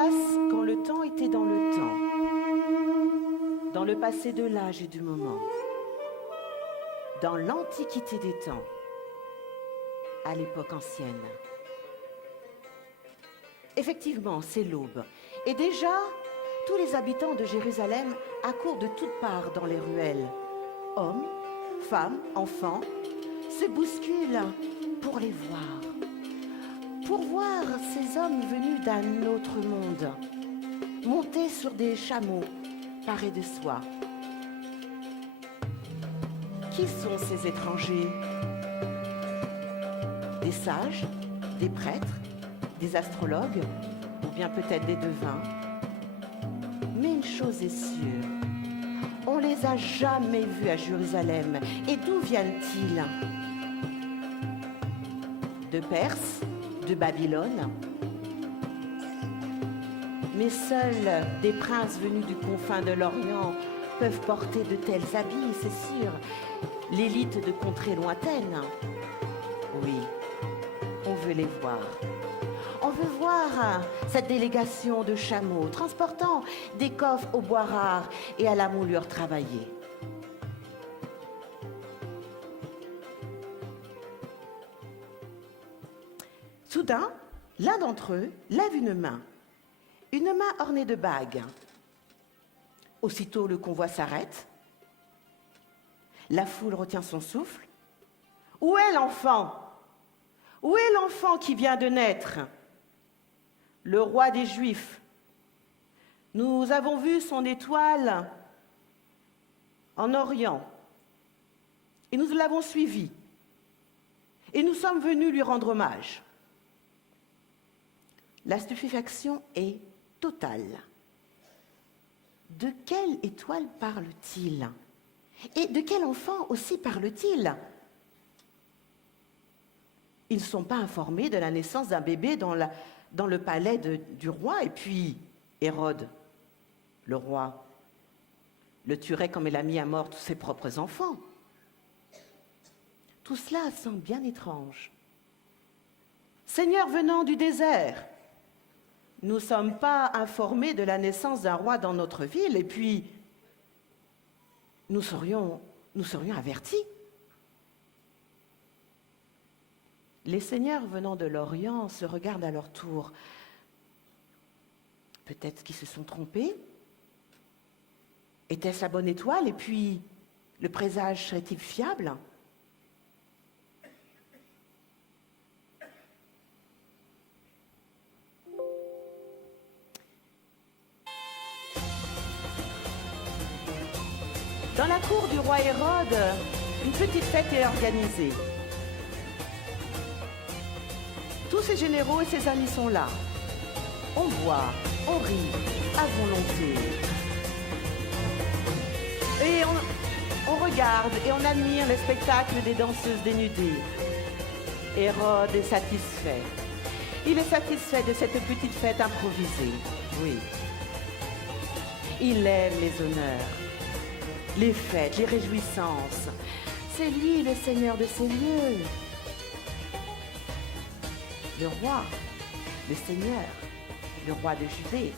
passe quand le temps était dans le temps, dans le passé de l'âge et du moment, dans l'antiquité des temps, à l'époque ancienne. Effectivement, c'est l'aube. Et déjà, tous les habitants de Jérusalem accourent de toutes parts dans les ruelles. Hommes, femmes, enfants se bousculent pour les voir. Pour voir ces hommes venus d'un autre monde, montés sur des chameaux parés de soie. Qui sont ces étrangers? Des sages, des prêtres, des astrologues, ou bien peut-être des devins. Mais une chose est sûre, on les a jamais vus à Jérusalem. Et d'où viennent-ils? De Perse, de Babylone. Mais seuls des princes venus du confin de l'Orient peuvent porter de tels habits, c'est sûr. L'élite de contrées lointaines. Oui, on veut les voir. On veut voir cette délégation de chameaux transportant des coffres au bois rare et à la moulure travaillée. Soudain, l'un d'entre eux lève une main ornée de bagues. Aussitôt, le convoi s'arrête. La foule retient son souffle. Où est l'enfant? Où est l'enfant qui vient de naître? Le roi des Juifs. Nous avons vu son étoile en Orient et nous l'avons suivi et nous sommes venus lui rendre hommage. La stupéfaction est totale. De quelle étoile parle-t-il? Et de quel enfant aussi parle-t-il? Ils ne sont pas informés de la naissance d'un bébé dans le palais du roi. Et puis, Hérode, le roi, le tuerait comme il a mis à mort tous ses propres enfants. Tout cela semble bien étrange. Seigneur venant du désert, nous ne sommes pas informés de la naissance d'un roi dans notre ville, et puis nous serions avertis. Les seigneurs venant de l'Orient se regardent à leur tour. Peut-être qu'ils se sont trompés. Était-ce la bonne étoile? Et puis, le présage serait-il fiable? Dans la cour du roi Hérode, une petite fête est organisée. Tous ses généraux et ses amis sont là. On boit, on rit, à volonté. Et on regarde et on admire le spectacle des danseuses dénudées. Hérode est satisfait. Il est satisfait de cette petite fête improvisée. Oui. Il aime les honneurs, les fêtes, les réjouissances. C'est lui le Seigneur de ces lieux. Le roi, le Seigneur, le roi de Judée.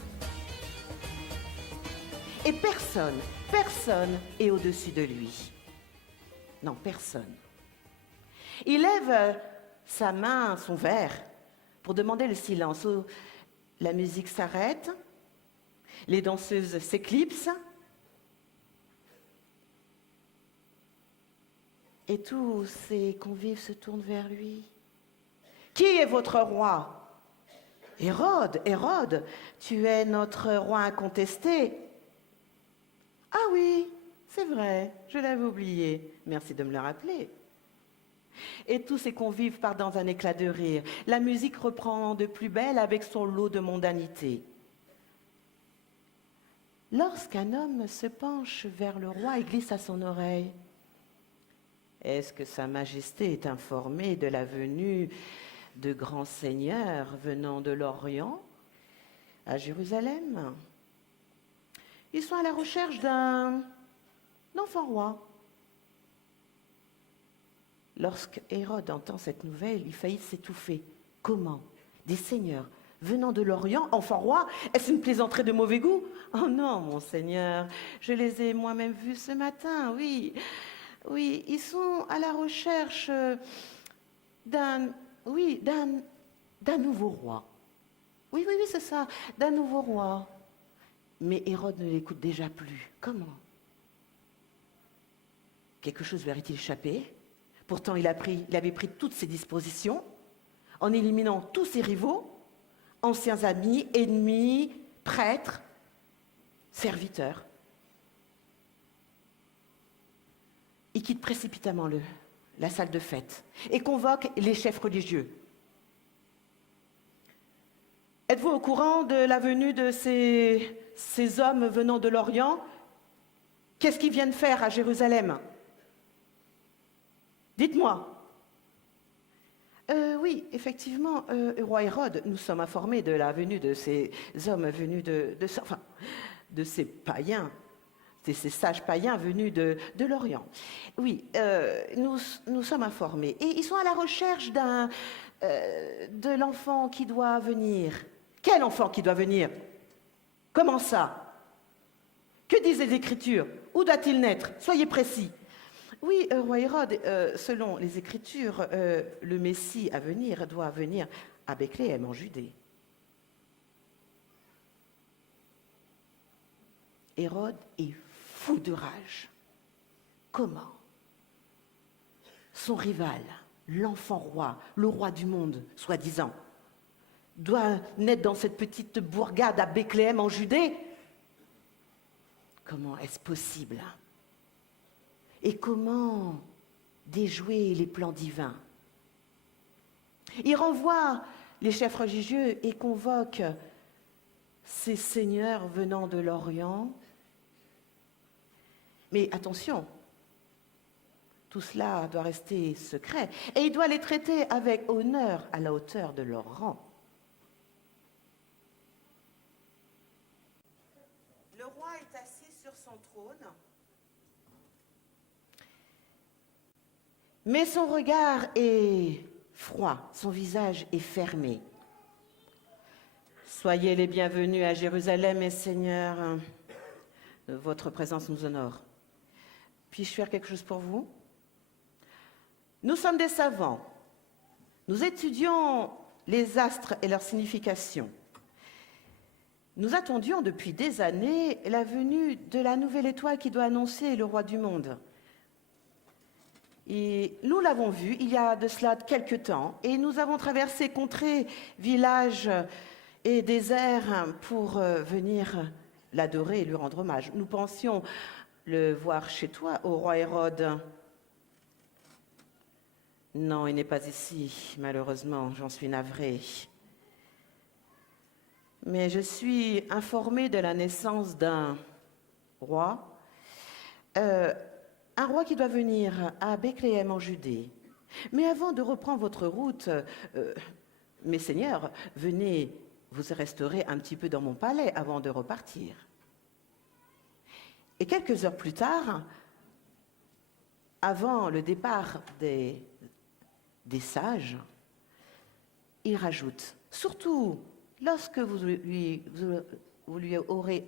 Et personne est au-dessus de lui. Non, personne. Il lève sa main, son verre, pour demander le silence. La musique s'arrête, les danseuses s'éclipsent, et tous ces convives se tournent vers lui. Qui est votre roi? Hérode, tu es notre roi incontesté. Ah oui, c'est vrai, je l'avais oublié. Merci de me le rappeler. Et tous ces convives partent dans un éclat de rire. La musique reprend de plus belle avec son lot de mondanité. Lorsqu'un homme se penche vers le roi et glisse à son oreille, est-ce que Sa Majesté est informée de la venue de grands seigneurs venant de l'Orient à Jérusalem? Ils sont à la recherche d'un enfant roi. Lorsque Hérode entend cette nouvelle, il faillit s'étouffer. Comment des seigneurs venant de l'Orient, enfant roi, est-ce une plaisanterie de mauvais goût? Oh non, mon Seigneur, je les ai moi-même vus ce matin, oui. Oui, ils sont à la recherche d'un, oui, d'un nouveau roi. Oui, oui, oui, c'est ça, d'un nouveau roi. Mais Hérode ne l'écoute déjà plus. Comment? Quelque chose lui aurait-il échappé? Pourtant, il avait pris toutes ses dispositions en éliminant tous ses rivaux, anciens amis, ennemis, prêtres, serviteurs. Il quitte précipitamment la salle de fête et convoque les chefs religieux. Êtes-vous au courant de la venue de ces hommes venant de l'Orient? Qu'est-ce qu'ils viennent faire à Jérusalem? Dites-moi. Oui, effectivement, roi Hérode, nous sommes informés de la venue de ces hommes venus de ces païens, de ces sages païens venus de l'Orient. Oui, nous sommes informés. Et ils sont à la recherche de l'enfant qui doit venir. Quel enfant qui doit venir? Comment ça? Que disent les Écritures? Où doit-il naître? Soyez précis. Oui, roi Hérode, selon les Écritures, le Messie à venir doit venir à Bethléem, en Judée. Hérode est fou de rage. Comment? Son rival, l'enfant roi, le roi du monde, soi-disant, doit naître dans cette petite bourgade à Bethléem, en Judée? Comment est-ce possible? Et comment déjouer les plans divins? Il renvoie les chefs religieux et convoque ces seigneurs venant de l'Orient. Mais attention, tout cela doit rester secret. Et il doit les traiter avec honneur à la hauteur de leur rang. Le roi est assis sur son trône. Mais son regard est froid, son visage est fermé. Soyez les bienvenus à Jérusalem, mes seigneurs. Votre présence nous honore. Puis-je faire quelque chose pour vous? Nous sommes des savants. Nous étudions les astres et leur signification. Nous attendions depuis des années la venue de la nouvelle étoile qui doit annoncer le roi du monde. Et nous l'avons vu il y a de cela quelque temps, et nous avons traversé contrées, villages et déserts pour venir l'adorer et lui rendre hommage. Nous pensions le voir chez toi, ô roi Hérode. Non, il n'est pas ici, malheureusement, j'en suis navrée. Mais je suis informée de la naissance d'un roi, un roi qui doit venir à Bethléem en Judée. Mais avant de reprendre votre route, mes seigneurs, venez vous restaurer un petit peu dans mon palais avant de repartir. Et quelques heures plus tard, avant le départ des sages, il rajoute, surtout lorsque vous lui aurez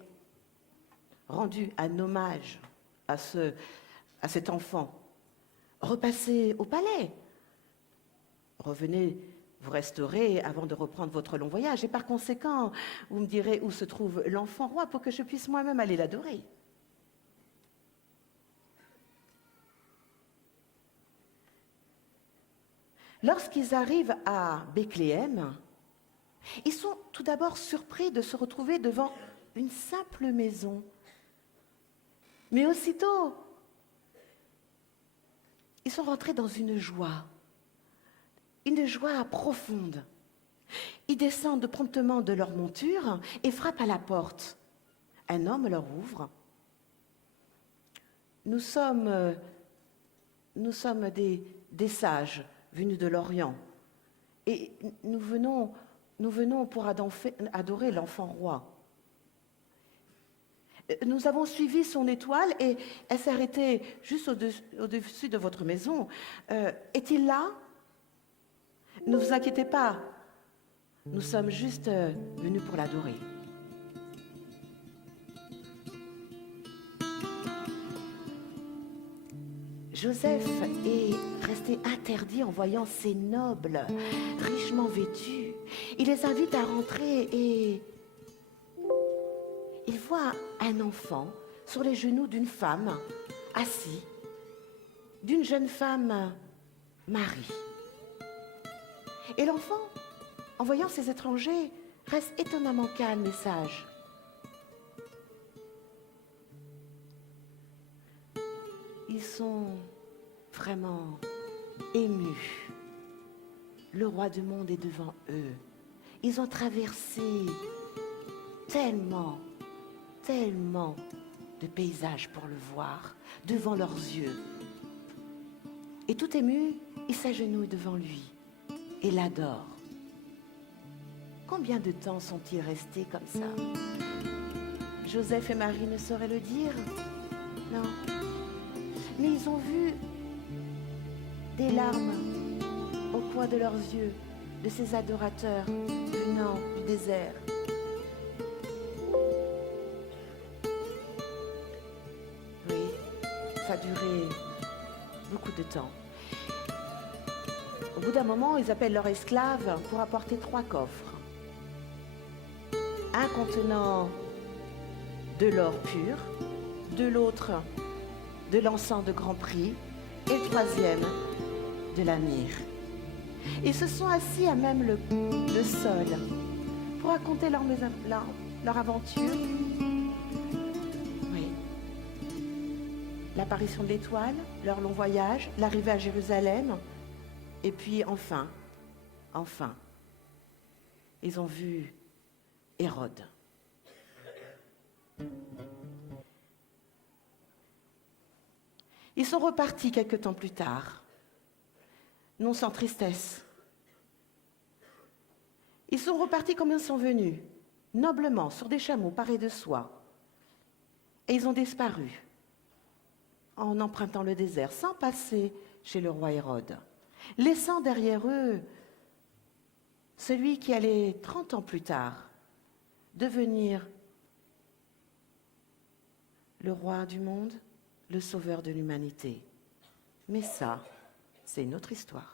rendu un hommage à cet enfant, repassez au palais, revenez vous restaurer avant de reprendre votre long voyage, et par conséquent, vous me direz où se trouve l'enfant roi pour que je puisse moi-même aller l'adorer. Lorsqu'ils arrivent à Bethléem, ils sont tout d'abord surpris de se retrouver devant une simple maison. Mais aussitôt, ils sont rentrés dans une joie profonde. Ils descendent promptement de leur monture et frappent à la porte. Un homme leur ouvre. Nous sommes des sages venus de l'Orient et nous venons pour adorer l'enfant roi. Nous avons suivi son étoile et elle s'est arrêtée juste au-dessus de votre maison. Est-il là? Ne vous inquiétez pas. Nous sommes juste venus pour l'adorer. Joseph est resté interdit en voyant ces nobles, richement vêtus. Il les invite à rentrer et il voit un enfant sur les genoux d'une femme, assis, d'une jeune femme, Marie. Et l'enfant, en voyant ces étrangers, reste étonnamment calme et sage. Ils sont vraiment émus. Le roi du monde est devant eux. Ils ont traversé tellement de paysages pour le voir, devant leurs yeux. Et tout ému, ils s'agenouillent devant lui et l'adorent. Combien de temps sont-ils restés comme ça? Joseph et Marie ne sauraient le dire. Non. Mais ils ont vu des larmes au coin de leurs yeux de ces adorateurs venant du désert. Oui, ça a duré beaucoup de temps. Au bout d'un moment, ils appellent leurs esclaves pour apporter 3 coffres. Un contenant de l'or pur, de l'autre de l'encens de grand prix et le 3e de la myrrhe. Ils se sont assis à même le sol pour raconter leur aventure. Oui. L'apparition de l'étoile, leur long voyage, l'arrivée à Jérusalem, et puis enfin, ils ont vu Hérode. Ils sont repartis quelque temps plus tard, non sans tristesse. Ils sont repartis comme ils sont venus, noblement, sur des chameaux parés de soie. Et ils ont disparu en empruntant le désert, sans passer chez le roi Hérode, laissant derrière eux celui qui allait 30 ans plus tard devenir le roi du monde, le sauveur de l'humanité. Mais ça, c'est une autre histoire.